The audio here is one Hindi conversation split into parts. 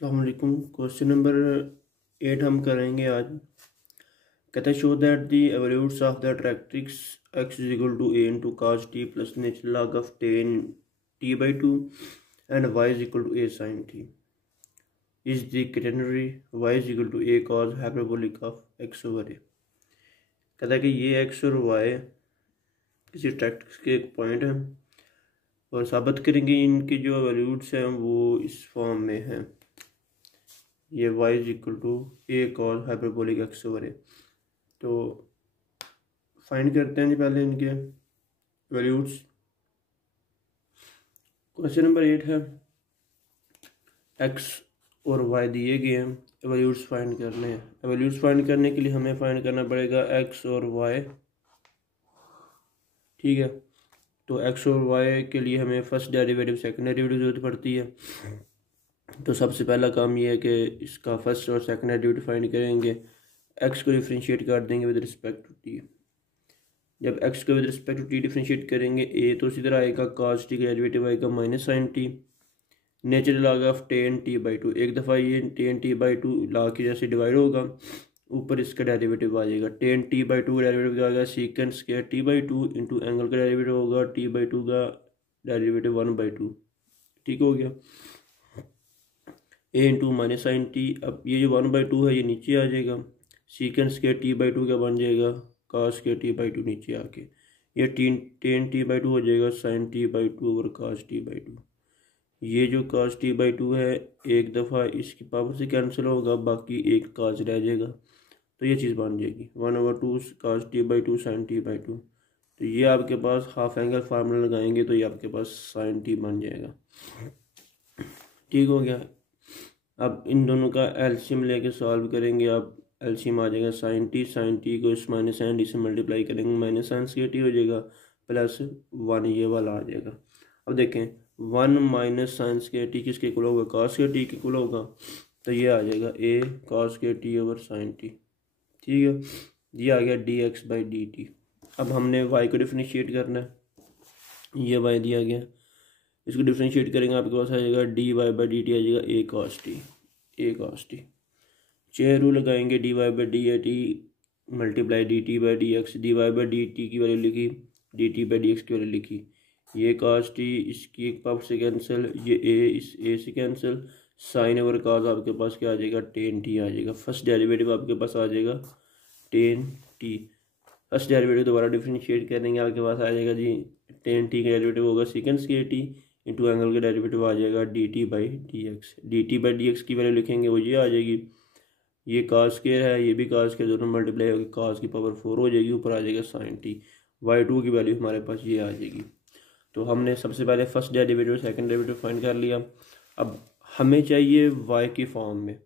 अस्सलामुअलैकुम। क्वेश्चन नंबर 8 हम करेंगे आज। कहता है show that the evolutes of the tractrix x is equal to a into cos t plus natural log of tan t by 2 and y is equal to a sin t is the catenary y is equal to a cos hyperbolic of x over a। कहता है कि ये x और y किसी ट्रैक्ट्रिक्स के एक पॉइंट हैं और साबित करेंगे इनके जो एवोल्यूट्स हैं वो इस फॉर्म में हैं। ये y is equal to a cos hyperbolic x over a. तो फाइंड करते हैं जी पहले इनके वैल्यूज। क्वेश्चन नंबर 8 है, x और y दिए गए हैं, वैल्यूज फाइंड करने हैं। वैल्यूज फाइंड करने के लिए हमें फाइंड करना पड़ेगा x और y। ठीक है, तो x और y के लिए हमें फर्स्ट डेरिवेटिव सेकंड डेरिवेटिव की जरूरत पड़ती है। तो सबसे पहला काम ये है कि इसका फर्स्ट और सेकंड डेरिवेटिव फाइंड करेंगे। x को डिफरेंशिएट कर देंगे विद रिस्पेक्ट टू t। जब x को with respect to t differentiate करेंगे a तो इसी तरह आएगा cos t का डेरिवेटिव आएगा minus sine t। Natural log of tan t by 2, एक दफ़ा ये tan t बाई 2 लॉग की जैसे डिवाइड होगा, ऊपर इसका डेरिवेटिव आ जाएगा। tan t बाई 2 का डेरिवेटिव क्या आएगा, secant square t by 2 into angle का डेरिवेटिव होगा t बाई 2 का डेरिवेटिव 1 बाई 2। ठीक हो गया, a into minus sine T. अब ये जो 1 बाई 2 है ये नीचे आ जाएगा, सीकेंड स्क्वायर टी बाई 2 क्या बन जाएगा, कास स्क्वायर टी बाई 2 नीचे आके ये टेन टी बाई 2 हो जाएगा sine T by 2 over cos T by 2। ये जो कास टी बाई 2 है एक दफ़ा इसकी पावर से कैंसिल होगा, बाकी एक कास रह जाएगा, तो ये चीज़ बन जाएगी 1/2 cos T by 2 sine T by 2। तो ये आपके पास हाफ एंगल फार्मूला लगाएंगे तो ये आपके पास साइन टी बन जाएगा। ठीक हो गया। अब इन दोनों का एलसीएम लेके सॉल्व करेंगे। आप एलसीएम आ जाएगा साइन टी को इस माइनस साइन डी से मल्टीप्लाई करेंगे, माइनस साइन स्क्वायर टी हो जाएगा प्लस 1 ये वाला आ जाएगा। अब देखें 1 माइनस साइन स्क्वायर टी किसके इक्वल होगा, कॉस स्क्वायर टी के इक्वल होगा, तो ये आ जाएगा a cos square t over sine t. ठीक है, ये आ गया d x by d t. अब हमने वाई को डिफ्रेंशिएट करना है, ये वाई दिया गया, इसको डिफ्रेंशिएट करेंगे आपके पास आ जाएगा d y by d t आ जाएगा a cos t. Chain rule लगाएंगे, d y by d a t multiply d t by d x. D y by d t की वैल्यू लिखी, d t by d x की वैल्यू लिखी। ये कॉस टी इसकी एक पावर से कैंसिल, ये ए इस ए से कैंसिल, साइन ओवर कॉस आपके पास क्या आ जाएगा, टेन टी आ जाएगा। फर्स्ट डेरिवेटिव आपके पास आ जाएगा टेन टी। फर्स्ट डेरिवेटिव दोबारा डिफ्रेंशिएट करेंगे, आपके पास आ जाएगा जी टेन टी का डेरिवेटिव होगा second square T into angle का डेरिवेटिव आ जाएगा D t by d x. D t by d x की वैल्यू लिखेंगे वो ये आ जाएगी, ये कास स्क्वायर है ये भी कास स्क्वायर, दोनों मल्टीप्लाई होगी कास की पावर 4 हो जाएगी, ऊपर आ जाएगा साइन टी। वाई टू की वैल्यू हमारे पास ये आ जाएगी। तो हमने सबसे पहले first derivative second derivative find कर लिया। अब हमें चाहिए वाई की फॉर्म में,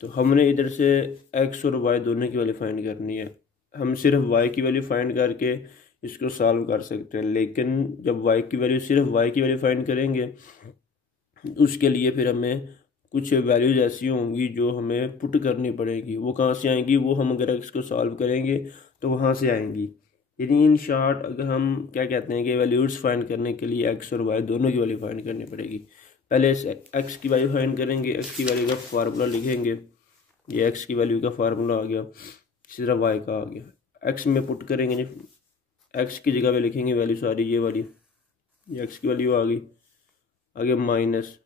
तो हमने इधर से एक्स और वाई दोनों की वैल्यू फाइंड करनी है। हम सिर्फ वाई की वैल्यू फाइंड करके इसको सॉल्व कर सकते हैं, लेकिन जब वाई की वैल्यू सिर्फ वाई की वैल्यू फाइंड करेंगे उसके लिए फिर हमें कुछ वैल्यूज ऐसी होंगी जो हमें पुट करनी पड़ेगी। वो कहाँ से आएंगी, वो हम अगर इसको सॉल्व करेंगे तो वहाँ से आएंगी। यानी इन शॉर्ट अगर हम क्या कहते हैं कि वैल्यूज फाइंड करने के लिए एक्स और वाई दोनों की वैल्यू फाइंड करनी पड़ेगी। पहले एक्स की वैल्यू फाइंड करेंगे, एक्स की वैल्यू का फार्मूला लिखेंगे, ये एक्स की वैल्यू का फार्मूला आ गया, इसी तरह वाई का आ गया। एक्स में पुट करेंगे, एक्स की जगह पे लिखेंगे वैल्यू सारी ये वाली, ये एक्स की वैल्यू आ गई, आगे minus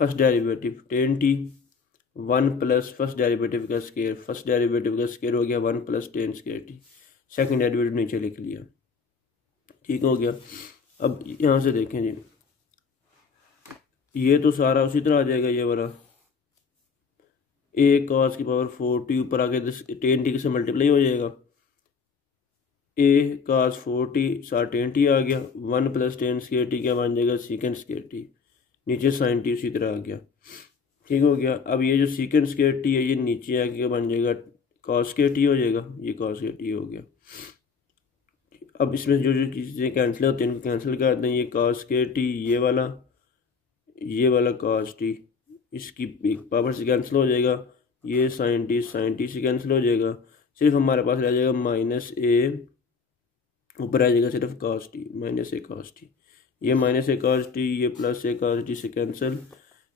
first derivative ten T 1 plus first derivative का स्क्वायर, फर्स्ट डेरिवेटिव का स्क्वायर हो गया 1 plus ten square T, second derivative नीचे लिख लिया। ठीक हो गया। अब यहाँ से देखें जी, ये तो सारा उसी तरह आ जाएगा, ये वाला ए कॉस की पावर 4 टी ऊपर आके टेन टी से मल्टीप्लाई हो जाएगा, ए कास 4 टी साथ टेन टी आ गया, 1 प्लस टेन स्क्वायर टी क्या बन जाएगा, सेकंड स्क्वायर टी, नीचे साइन टी उसी तरह आ गया। ठीक हो गया। अब ये जो सेकंड स्क्वायर टी है ये नीचे आके क्या बन जाएगा, कॉस स्क्वायर टी हो जाएगा, ये कॉस स्क्वायर टी हो गया। अब इसमें जो जो चीज़ें कैंसिल होती हैं इनको कैंसिल कर दें, ये कॉस स्क्वायर टी ये वाला कॉस टी इसकी एक पावर से कैंसिल हो जाएगा, ये साइन टी से कैंसिल हो जाएगा, सिर्फ हमारे पास रह जाएगा माइनस ए, ऊपर आ जाएगा सिर्फ कॉस टी, माइनस ए कॉस टी, ये माइनस ए कॉस टी, ये प्लस ए कॉस टी से कैंसिल,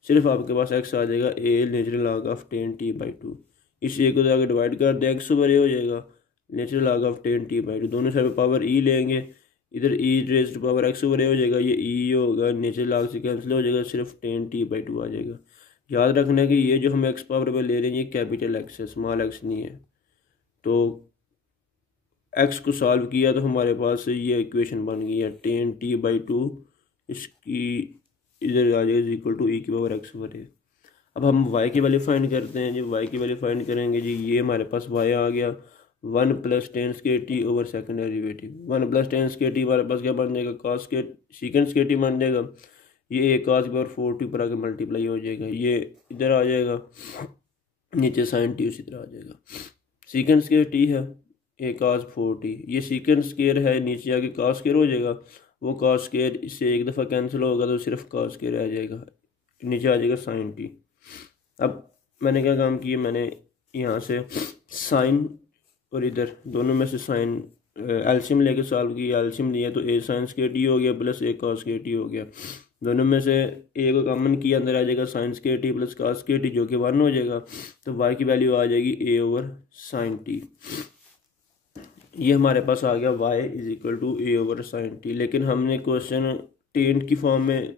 सिर्फ आपके पास x आ जाएगा a natural log of 10t/2। इस a को आगे डिवाइड कर दें, x ओवर a हो जाएगा नेचुरल लॉग ऑफ 10t/2। दोनों साइड पावर e लेंगे, इधर e raised to power x over a हो जाएगा, ये e होगा नेचुरल लॉग से कैंसिल हो जाएगा, सिर्फ 10t/2 आ जाएगा। याद रखना कि ये जो हम x पावर में ले रहे हैं ये कैपिटल x है, स्मॉल x नहीं है। तो x को सॉल्व किया तो हमारे पास ये इक्वेशन बन गई है 10t/2, इसकी इधर आ जाएगा इक्वल टू e की पावर x ओवर a। अब हम y की वैल्यू फाइंड करते हैं जी। y की वैल्यू फाइंड करेंगे जी, ये हमारे पास y आ गया 1 + 10⁻t over second derivative. 1 + 10⁻t हमारे पास क्या बन जाएगा, cos के सीकेंड के टी बन जाएगा। ये a cos की पावर 4t ऊपर आके मल्टीप्लाई हो जाएगा, ये इधर आ जाएगा, नीचे sin t उसी तरह आ जाएगा। सीकेंड के टी है a cos 4t, ये सीकेंड स्क्वायर है, नीचे आके cos स्क्वायर हो जाएगा, वो cos स्क्वायर इससे एक दफ़ा कैंसिल होगा तो सिर्फ cos स्क्वायर रह जाएगा, नीचे आ जाएगा sin t। अब मैंने क्या काम किया, मैंने यहाँ से साइन और इधर दोनों में से साइन एल्शियम लेके सॉल्व किया। एल्शियम लिया तो a sin स्क्वायर t हो गया plus a cos square t हो गया। दोनों में से a को कॉमन किया, अंदर आ जाएगा sin square t plus cos square t जो कि 1 हो जाएगा। तो y की वैल्यू आ जाएगी a ओवर sin t। ये हमारे पास आ गया y = a over sin t। लेकिन हमने क्वेश्चन 10 की फॉर्म में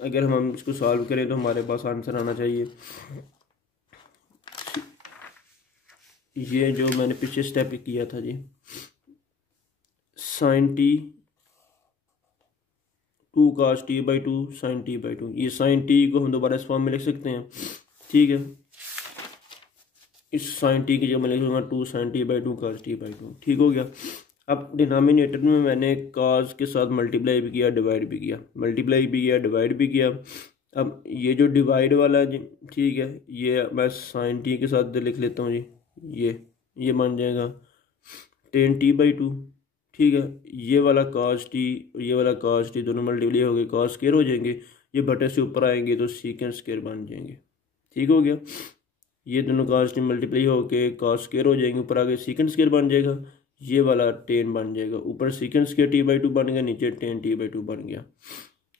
अगर हम इसको सॉल्व करें तो हमारे पास आंसर आना चाहिए ये जो मैंने पीछे स्टेप किया था जी, sin t 2 cos t/2 sin t/2। ये sin t को हम दोबारा इस फॉर्म में लिख सकते हैं, ठीक है। इस sin t की जगह मैं लिख लूँगा 2 sin t/2 cos t/2, ठीक हो गया। अब डिनोमिनेटर में मैंने cos के साथ मल्टीप्लाई भी किया, डिवाइड भी किया, मल्टीप्लाई भी किया, डिवाइड भी किया। अब ये जो डिवाइड वाला जी, ठीक है, ये मैं sin t के साथ लिख लेता हूँ जी, ये बन जाएगा 10t/2, ठीक है। ये वाला cos t और ये वाला cos t दोनों मल्टीप्लाई हो गए, cos स्क्वायर हो जाएंगे, ये बटे से ऊपर आएंगे तो सीकेंड स्क्वायर बन जाएंगे, ठीक हो गया। ये दोनों cos t मल्टीप्लाई होके cos स्क्वायर हो जाएंगे, ऊपर आगे सीकेंड स्क्वायर बन जाएगा, ये वाला 10 बन जाएगा, ऊपर सीकेंड स्क्वायर t/2 बन गया, नीचे 10t/2 बन गया।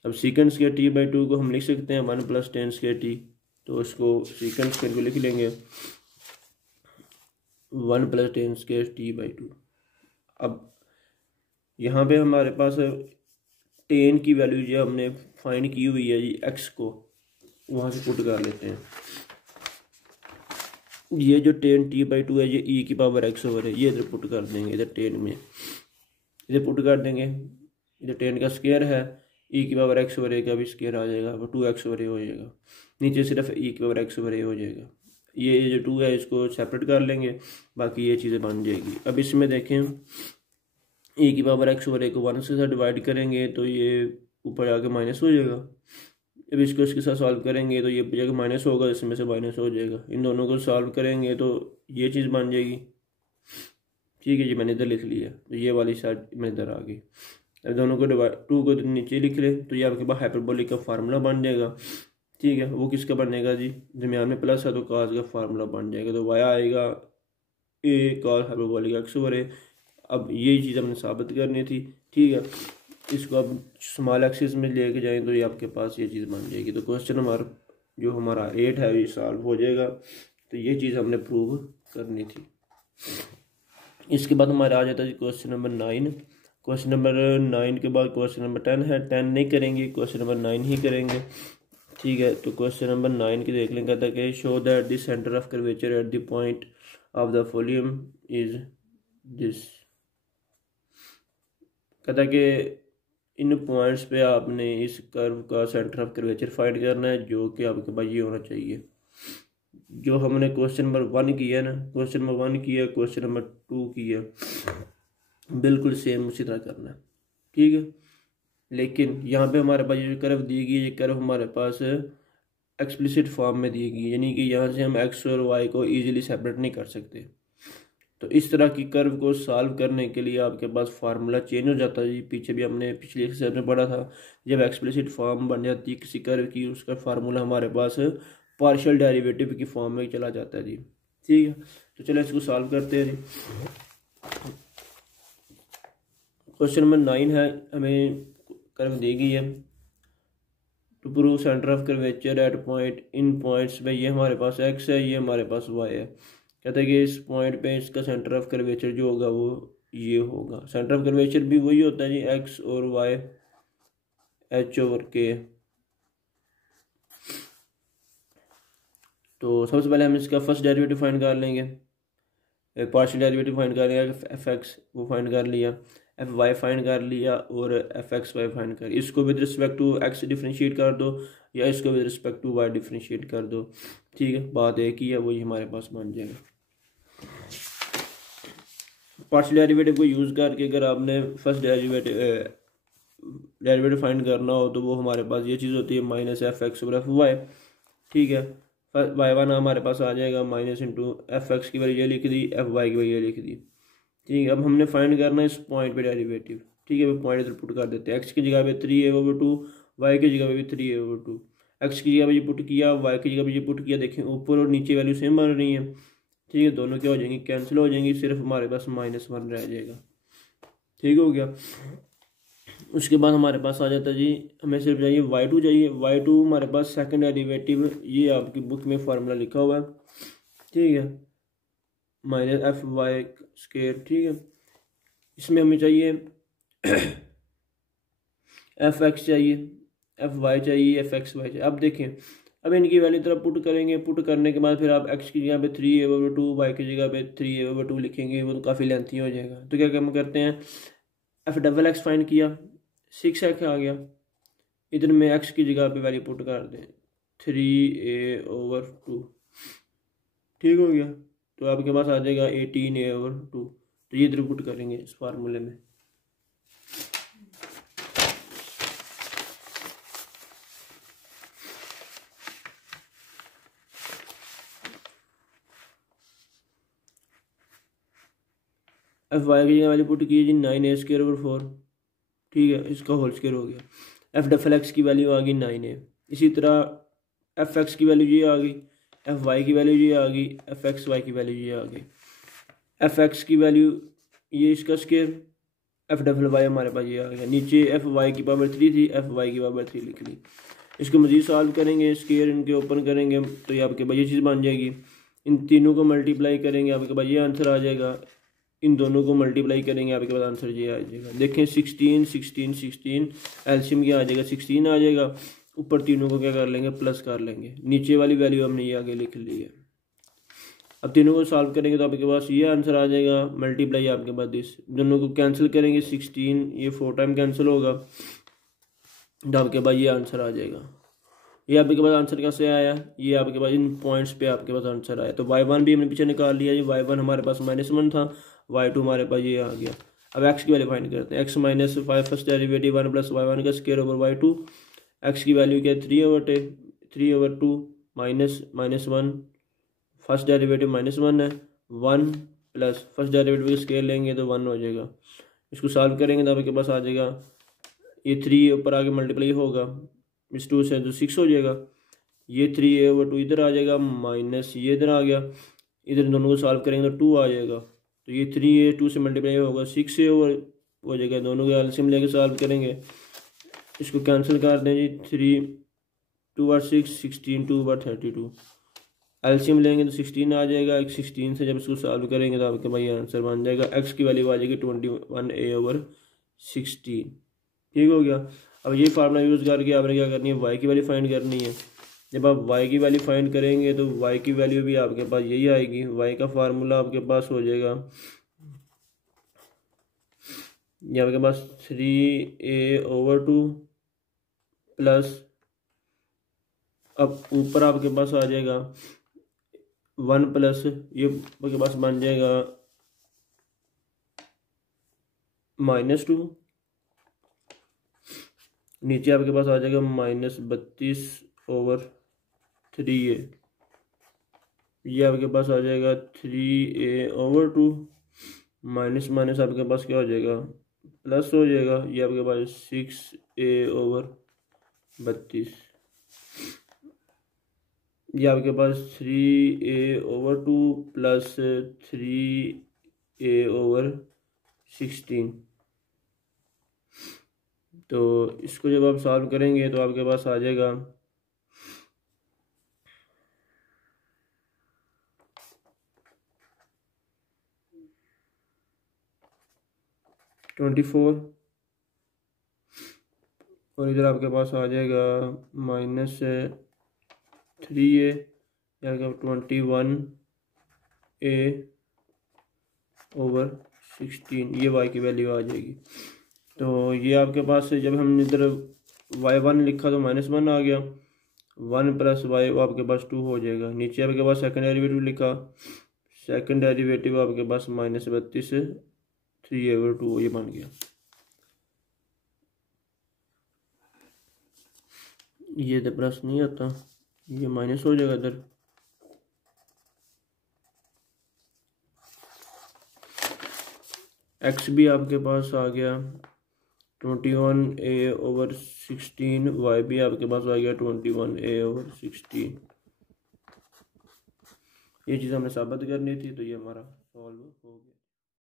अब सीकेंड स्क्वायर t/2 को हम लिख सकते हैं 1 + 10 स्क्वायर t, तो इसको सीकेंड स्क्वायर को लिख लेंगे 1 + 10 स्क्वायर t/2। अब यहाँ पे हमारे पास 10 की वैल्यू जो हमने फाइंड की हुई है जी, x को वहाँ से पुट कर लेते हैं। ये जो 10t/2 है ये e की पावर x ओवर है, ये इधर पुट कर देंगे, इधर 10 में इधर पुट कर देंगे, इधर 10 का स्क्वायर है, e की पावर x ओवर a का भी स्क्वायर आ जाएगा, वो 2x ओवर a हो जाएगा, नीचे सिर्फ e की पावर x ओवर a हो जाएगा। ये जो 2 है इसको सेपरेट कर लेंगे, बाकी ये चीज़ें बन जाएगी। अब इसमें देखें e की पावर x ओवर a को 1 से साथ डिवाइड करेंगे तो ये ऊपर जाके माइनस हो जाएगा। अब इसको इसके साथ सॉल्व करेंगे तो ये जगह माइनस होगा, इसमें से माइनस हो जाएगा, इन दोनों को सॉल्व करेंगे तो ये चीज़ बन जाएगी, ठीक है जी। मैंने इधर लिख लिया तो ये वाली साइड में इधर आ गई। अब दोनों को डिवाइड 2 को नीचे लिख ले तो ये आपके पास हाइपरबोलिक का फार्मूला बन जाएगा, ठीक है। वो किसका बनेगा जी, दरमियान में प्लस है तो cos का फार्मूला बन जाएगा, तो y आएगा a cos hyperbolic x over a। अब ये चीज़ हमने साबित करनी थी, ठीक है। इसको अब स्मॉल एक्सिस में लेके जाएं तो ये आपके पास ये चीज़ बन जाएगी। तो क्वेश्चन हमारा 8 है ये सॉल्व हो जाएगा। तो ये चीज़ हमने प्रूव करनी थी। इसके बाद हमारा आ जाता है क्वेश्चन नंबर 9। क्वेश्चन नंबर 9 के बाद क्वेश्चन नंबर 10 है, 10 नहीं करेंगे, क्वेश्चन नंबर 9 ही करेंगे, ठीक है। तो क्वेश्चन नंबर 9 की देख लें, कहता है कि show that the centre of curvature at the point of the volume is this. कहता है कि इन पॉइंट्स पे आपने इस कर्व का सेंटर ऑफ कर्वेचर फाइंड करना है, जो कि आपके पास ये होना चाहिए। जो हमने क्वेश्चन नंबर 1 किया ना, क्वेश्चन नंबर 1 किया, क्वेश्चन नंबर 2 किया, बिल्कुल सेम उसी तरह करना है, ठीक है। लेकिन यहाँ पे हमारे पास ये कर्व दी गई है, ये कर्व हमारे पास एक्सप्लिसिट फॉर्म में दी गई है, यानी कि यहाँ से हम x और y को ईजिली सेपरेट नहीं कर सकते। तो इस तरह की कर्व को सॉल्व करने के लिए आपके पास फार्मूला चेंज हो जाता है। पीछे भी हमने पिछले एक्सरसाइज में पढ़ा था, जब एक्सप्लिसिट फॉर्म बन जाती है किसी कर्व की, उसका फार्मूला हमारे पास पार्शियल डेरिवेटिव की फॉर्म में चला जाता है जी, ठीक है। तो चलो इसको सॉल्व करते हैं जी। क्वेश्चन नंबर 9 है, हमें कर्व दी गई है, to prove centre of curvature at point in points में, ये हमारे पास x है, ये हमारे पास y है। कहते हैं कि इस पॉइंट पे इसका सेंटर ऑफ कर्वेचर जो होगा वो ये होगा। सेंटर ऑफ कर्वेचर भी वही होता है जी, x और y h/k। तो सबसे पहले हम इसका फर्स्ट डेरिवेटिव फाइंड कर लेंगे, पार्शियल डेरिवेटिव फाइंड कर लेंगे। एफ एक्स वो फाइंड कर लिया, एफ वाई फाइंड कर लिया और एफ एक्स वाई फाइंड कर। इसको with respect to X differentiate कर दो या इसको with respect to Y differentiate कर दो, ठीक है, बात एक ही है, वही हमारे पास बन जाएगा। पार्शियल डेरिवेटिव को यूज़ करके अगर आपने फर्स्ट डेरिवेटिव फाइंड करना हो तो वो हमारे पास ये चीज़ होती है माइनस एफ एक्स और एफ वाई, ठीक है। वाई वन हमारे पास आ जाएगा माइनस इंटू एफ एक्स की वैल्यू ये लिख दी, एफ वाई की वैल्यू ये लिख दी, ठीक है। अब हमने फाइंड करना है इस पॉइंट पे डेरिवेटिव, ठीक है। पॉइंट इधर पुट कर देते हैं, एक्स की जगह पे 3a/2, वाई की जगह पे भी 3a/2। एक्स की जगह पे ये पुट किया, वाई की जगह पे ये पुट किया, देखें ऊपर और नीचे वैल्यू सेम बन रही है, ठीक है। दोनों क्या हो जाएंगी, कैंसिल हो जाएंगी, सिर्फ हमारे पास -1 रह जाएगा, ठीक हो गया। उसके बाद हमारे पास आ जाता है जी, हमें सिर्फ चाहिए y2 चाहिए। y2 हमारे पास सेकंड डेरिवेटिव, ये आपकी बुक में फार्मूला लिखा हुआ है, ठीक है, माइनस एफ वाई स्क्वायर, ठीक है। इसमें हमें चाहिए एफ एक्स चाहिए, एफ वाई चाहिए, एफ एक्स वाई चाहिए। अब देखें, अब इनकी वैल्यू तरफ पुट करेंगे, पुट करने के बाद फिर आप एक्स की जगह पे 3a/2, वाई की जगह पे 3a/2 लिखेंगे, वो तो काफ़ी लेंथी हो जाएगा। तो क्या हम करते हैं, एफ डबल एक्स फाइंड किया, 6x आ गया, इधर में x की जगह पे वैल्यू पुट कर दें 3a/2, ठीक हो गया। तो आपके पास आ जाएगा 18a/2। तो ये इधर पुट करेंगे इस फार्मूले में। एफ वाई की जगह वैल्यू पुट की जी 9a²/4, ठीक है, इसका होल स्क्वायर हो गया। एफ डबल एक्स की वैल्यू आ गई 9a। इसी तरह एफ एक्स की वैल्यू ये आ गई, एफ वाई की वैल्यू ये आ गई, एफ एक्स वाई की वैल्यू ये आ गई। एफ एक्स की वैल्यू ये इसका स्क्वायर, एफ डबल वाई हमारे पास ये आ गया। नीचे एफ वाई की पावर 3 थी, एफ वाई की पावर 3 लिख दी। इसको मज़ीद सॉल्व करेंगे, स्क्वायर इनके ओपन करेंगे तो ये आपके पास ये चीज़ बन जाएगी। इन तीनों को मल्टीप्लाई करेंगे, आपके पास ये आंसर आ जाएगा। इन दोनों को मल्टीप्लाई करेंगे, आपके पास आंसर ये आ जाएगा। देखें 16 16 16 एलसीएम क्या आ जाएगा, 16 आ जाएगा। ऊपर तीनों को क्या कर लेंगे, प्लस कर लेंगे। नीचे वाली वैल्यू हमने ये आगे लिख ली है। अब तीनों को सॉल्व करेंगे तो आपके पास ये आंसर आ जाएगा। मल्टीप्लाई आपके पास दिस, दोनों को कैंसिल करेंगे, 16 ये 4 टाइम कैंसिल होगा, तो आपके पास ये आंसर आ जाएगा। ये आपके पास आंसर कैसे आया, ये आपके पास इन पॉइंट्स पे आपके पास आंसर आया। तो y1 भी हमने पीछे निकाल लिया, ये y1 हमारे पास -1 था, y2 हमारे पास ये आ गया। अब x की वैल्यू फाइंड करते हैं, x - 5 फर्स्ट डेरिवेटिव 1 + y1 का स्क्वायर ओवर y2। x की वैल्यू क्या है, 3/2 -1, फर्स्ट डेरिवेटिव -1 है, 1 प्लस फर्स्ट डेरिवेटिव का स्क्वायर लेंगे तो 1 हो जाएगा। इसको सॉल्व करेंगे तो आपके पास आ जाएगा, ये 3 ऊपर आगे मल्टीप्लाई होगा, इस 2 से तो 6 हो जाएगा। ये 3a/2 इधर आ जाएगा, माइनस ये इधर आ गया, इधर दोनों को सॉल्व करेंगे तो 2 आ जाएगा। तो ये 3a 2 से मल्टीप्लाई होगा, 6a हो जाएगा। दोनों को एलसीएम लेके सॉल्व करेंगे, इसको कैंसिल कर दें जी। 3 2 × 6 16 2 × 32, एलसीएम लेंगे तो 16 आ जाएगा। 16 से जब इसको सॉल्व करेंगे तो आपके भाई आंसर बन जाएगा। एक्स की वैल्यू आ जाएगी 21a/16, ठीक हो गया। अब ये फार्मूला यूज़ करके आपने क्या करनी है, वाई की वैल्यू फाइंड करनी है। जब आप वाई की वैल्यू फाइंड करेंगे तो वाई की वैल्यू भी आपके पास यही आएगी। वाई का फार्मूला आपके पास हो जाएगा, ये आपके पास 3a/2 प्लस, अब ऊपर आपके पास आ जाएगा 1 प्लस, ये आपके पास बन जाएगा -2, नीचे आपके पास आ जाएगा -32/3a। ये आपके पास आ जाएगा 3a/2, माइनस माइनस आपके पास क्या हो जाएगा, प्लस हो जाएगा। ये आपके पास 6a/32, ये आपके पास 3a/2 प्लस 3a/16। तो इसको जब आप सॉल्व करेंगे तो आपके पास आ जाएगा 24 और इधर आपके पास आ जाएगा -3a या 21a/16 ये y की वैल्यू आ जाएगी। तो ये आपके पास जब हमने इधर y1 लिखा तो -1 आ गया, 1 + y वो आपके पास 2 हो जाएगा। नीचे आपके पास सेकंड डेरिवेटिव लिखा, सेकंड डेरिवेटिव आपके पास -32 3/2 ये बन गया। ये तो प्लस नहीं आता, ये माइनस हो जाएगा इधर। x भी आपके पास आ गया 21a/16, y भी आपके पास आ गया 21a/16। ये चीज़ हमें साबित करनी थी, तो ये हमारा